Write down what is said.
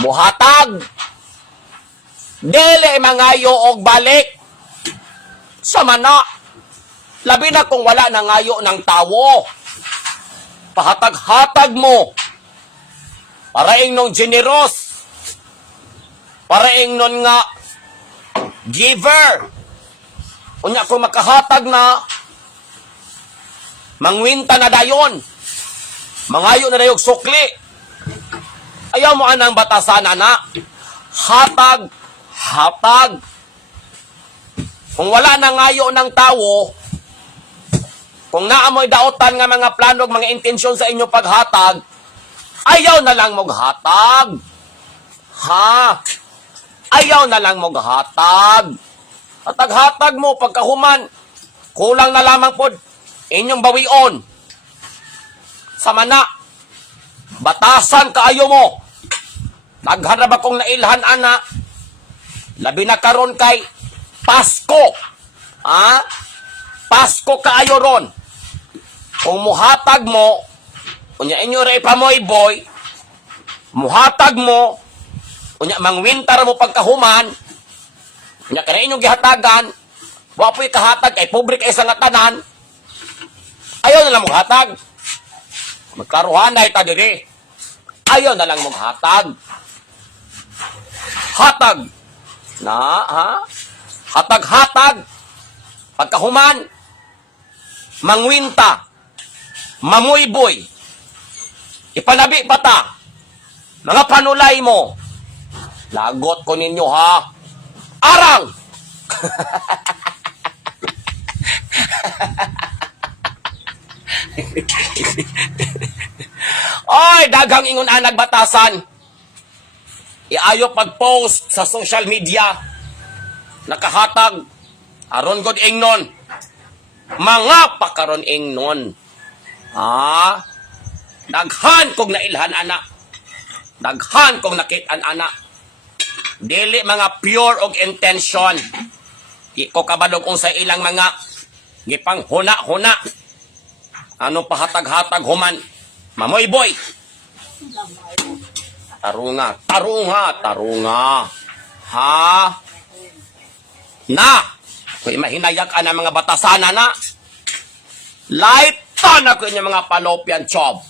muhatag, dili mangayo og balik sa mana. Labi na kung wala nangayo ng tawo. Pahatag-hatag mo. Paraing nung generous. Paraing nun nga giver. Unya kung makahatag na, mangwinta na dayon. Mangayo na dayog sukli. Ayaw mo anang batasan, ana. Hatag. Kung wala na ngayo ng tawo, kung naamoy daotan nga mga plano, mga intensyon sa inyo paghatag, ayaw na lang maghatag. Ayaw na lang maghatag. Hatag-hatag mo, pagkahuman, kulang na lamang po inyong bawion. Sama na, batasan kaayo mo. Naghanap akong nailhan, ana. Labi na karon kay Pasko. Pasko kaayo ron. Kung muhatag mo, unya inyo ray pamoy boy, muhatag mo, unya mangwintar mo pagkahuman, unya kana inyong gihatagan, wapoy kahatag, ay pobre kay sa tanan, ayaw na lang maghatag. Magkaruhan na ita diri. Ayaw na lang maghatag. Hatag. Hatag-hatag. Pagkahuman, mangwinta, mamuyboy, ipanabi pata, mga panulay mo, lagot ko ninyo ha, arang! Oy, daghang ingon anag batasan. Iayo pag-post sa social media, nakahatag, aron god ingnon. Mga pakaron ingnon. Daghan kong nailhan, ana. Daghan kong nakitaan, ana. Dili mga pure og intention. Di ko kabalog kung sa ilang mga gipang huna-huna. Ano pahatag-hatag human. Mamoy boy. Tarunga. Na, kung mahinayak ang mga batasana na, light ton ako yung mga fallopian tube.